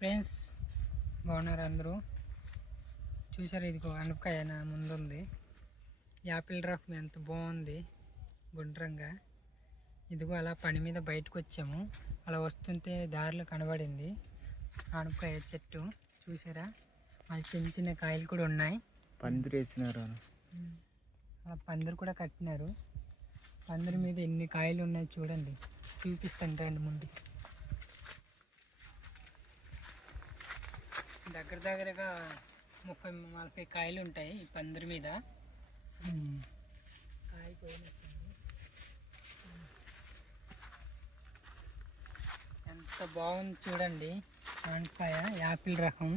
Friends బాగున్నారు అందరూ. చూసారు ఇదిగో అనపకాయ నా ముందుంది. యాపిల్ రకం ఎంత బాగుంది గుండ్రంగా. ఇదిగో అలా పని మీద బయటకు వచ్చాము. అలా వస్తుంటే దారిలో కనబడింది అనపకాయ చెట్టు. చూసారా, మళ్ళీ చిన్న చిన్న కాయలు కూడా ఉన్నాయి. పందిరి వేసినారు, అలా పందిరి కూడా కట్టినారు. పందిరి మీద ఎన్ని కాయలు ఉన్నాయి చూడండి, చూపిస్తాను రండి ముందు. దగ్గరగా 30-40 కాయలు ఉంటాయి ఈ పందిరి మీద. కాయ ఎంత బాగుంది చూడండి. అనపకాయ యాపిల్ రకం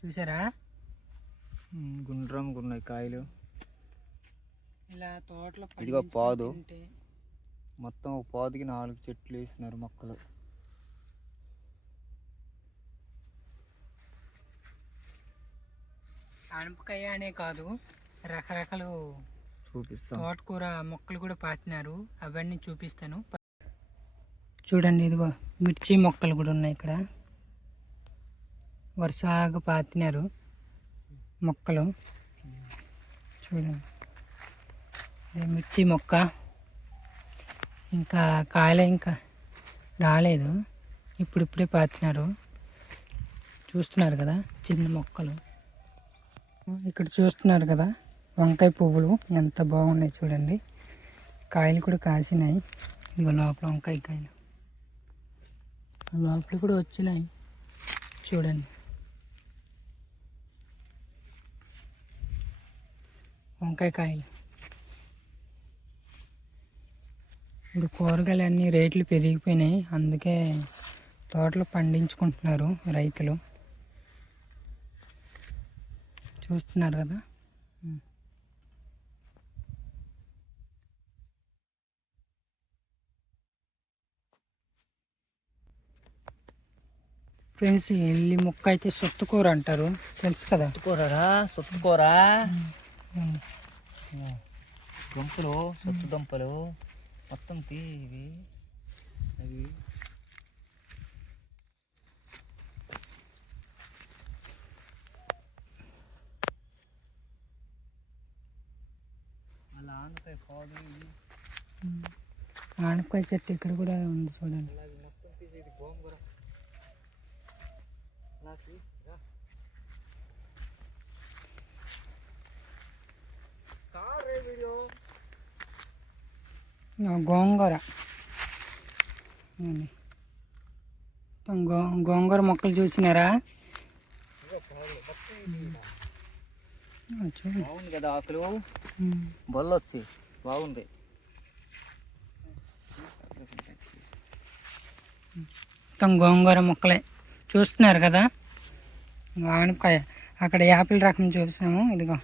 చూసారా, గుండ్రంగా ఉన్నాయి కాయలు. ఇలా తోటలో ఇదిగో పాదు, మొత్తం ఒక పాదుకి 4 చెట్లు వేసినారు మొక్కలు. అనపకాయ అనే కాదు, రకరకాలు చూపిస్తాను. తోటకూర మొక్కలు కూడా పాతినారు, అవన్నీ చూపిస్తాను. చూడండి ఇదిగో మిర్చి మొక్కలు కూడా ఉన్నాయి ఇక్కడ. వరుసగా పాతినారు మొక్కలు. చూడండి ఇది మిర్చి మొక్క. ఇంకా కాయలు ఇంకా రాలేదు, ఇప్పుడిప్పుడే పాతినారు. చూస్తున్నారు కదా చిన్న మొక్కలు. ఇక్కడ చూస్తున్నారు కదా వంకాయ పువ్వులు ఎంత బాగున్నాయి చూడండి. కాయలు కూడా కాసినాయి. ఇదిగో లోపల వంకాయ కాయలు లోపల కూడా వచ్చినాయి చూడండి. వంకాయ కాయలు. ఇప్పుడు కూరగాయలు అన్నీ రేట్లు పెరిగిపోయినాయి, అందుకే తోటలు పండించుకుంటున్నారు రైతులు. చూస్తున్నారు కదా. ఫ్రెండ్స్ ఎల్లి మొక్క అయితే సొత్తుకూర అంటారు, తెలుసు కదా. సొత్తుకూర దుంపలు, సొత్తు దుంపలు మొత్తం ఇవి అవి అలా ఆనపకాయ పాదు. ఆనపకాయ చెట్టు ఇక్కడ కూడా ఉంది చూడండి. మొత్తం ఇది గోంగూర. గోంగూర గోంగూర మొక్కలు చూసినారా. బాగుంది కదా ఆకులు, బొల్ల వచ్చి బాగుంది. మొత్తం గోంగూర మొక్కలే చూస్తున్నారు కదా. ఆనపకాయ అక్కడ యాపిల్ రకం చూసాము. ఇదిగో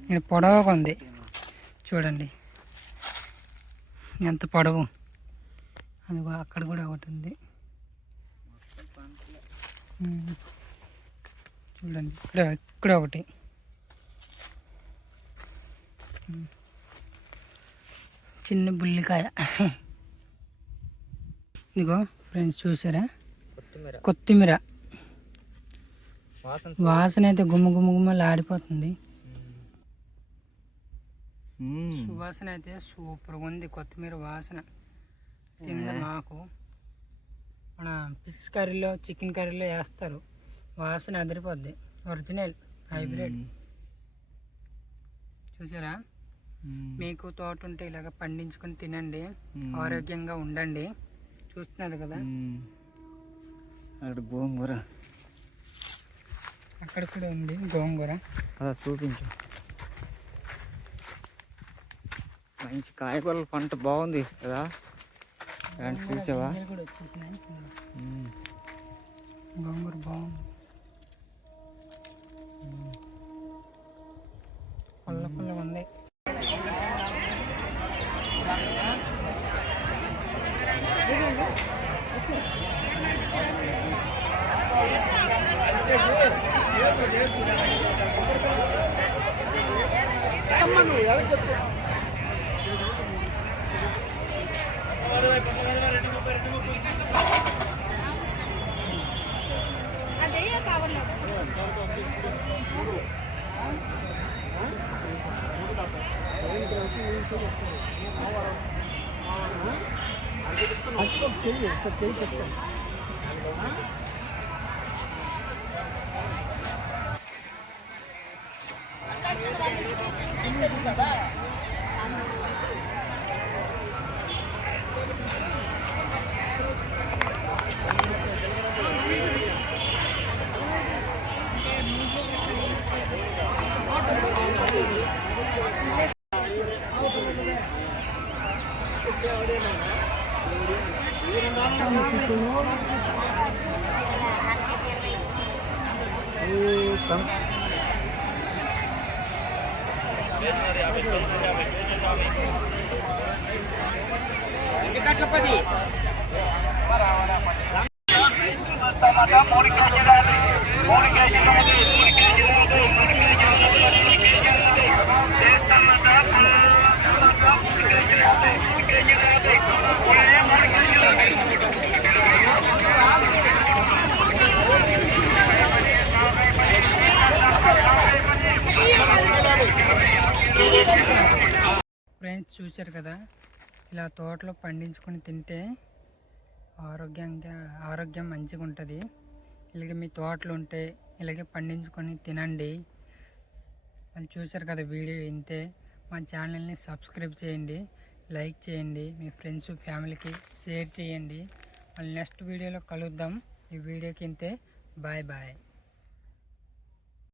ఇక్కడ పొడవుగా ఉంది చూడండి ఎంత పొడవు. అదిగో అక్కడ కూడా ఒకటి ఉంది చూడండి. ఇక్కడ ఒకటి. చిన్న బుల్లికాయ. ఇదిగో ఫ్రెండ్స్ చూసారా, కొత్తిమీర వాసన అయితే గుమ్మలు ఆడిపోతుంది. సువాసన అయితే సూపర్గా ఉంది. కొత్తిమీర వాసన తింది మాకు. మన ఫిష్ కర్రీలో, చికెన్ కర్రీలో వేస్తారు, వాసన అదిరిపోద్ది. Original hybrid. చూసారా, మీకు తోట ఉంటే ఇలాగ పండించుకొని తినండి, ఆరోగ్యంగా ఉండండి. చూస్తున్నారు కదా అక్కడ గోంగూర, అక్కడ కూడా ఉంది గోంగూర. అలా చూపించు. మంచి కాయగూరల పంట బాగుంది కదా. చూసావా, కూడా వచ్చేసినాయి. గోంగూర బాగుంది, పుల్లగా ఉంది. ఫ్రెండ్స్ చూశారు కదా, ఇలా తోటలో పండించుకొని తింటే ఆరోగ్యం మంచిగా ఉంటుంది. ఇలాగే మీ తోటలు ఉంటే ఇలాగే పండించుకొని తినండి. మళ్ళీ చూశారు కదా వీడియో ఇంతే. మా ఛానల్ని సబ్స్క్రైబ్ చేయండి, లైక్ చేయండి, మీ ఫ్రెండ్స్ ఫ్యామిలీకి షేర్ చేయండి. మళ్ళీ నెక్స్ట్ వీడియోలో కలుద్దాం. ఈ వీడియోకి ఇంతే. Bye bye.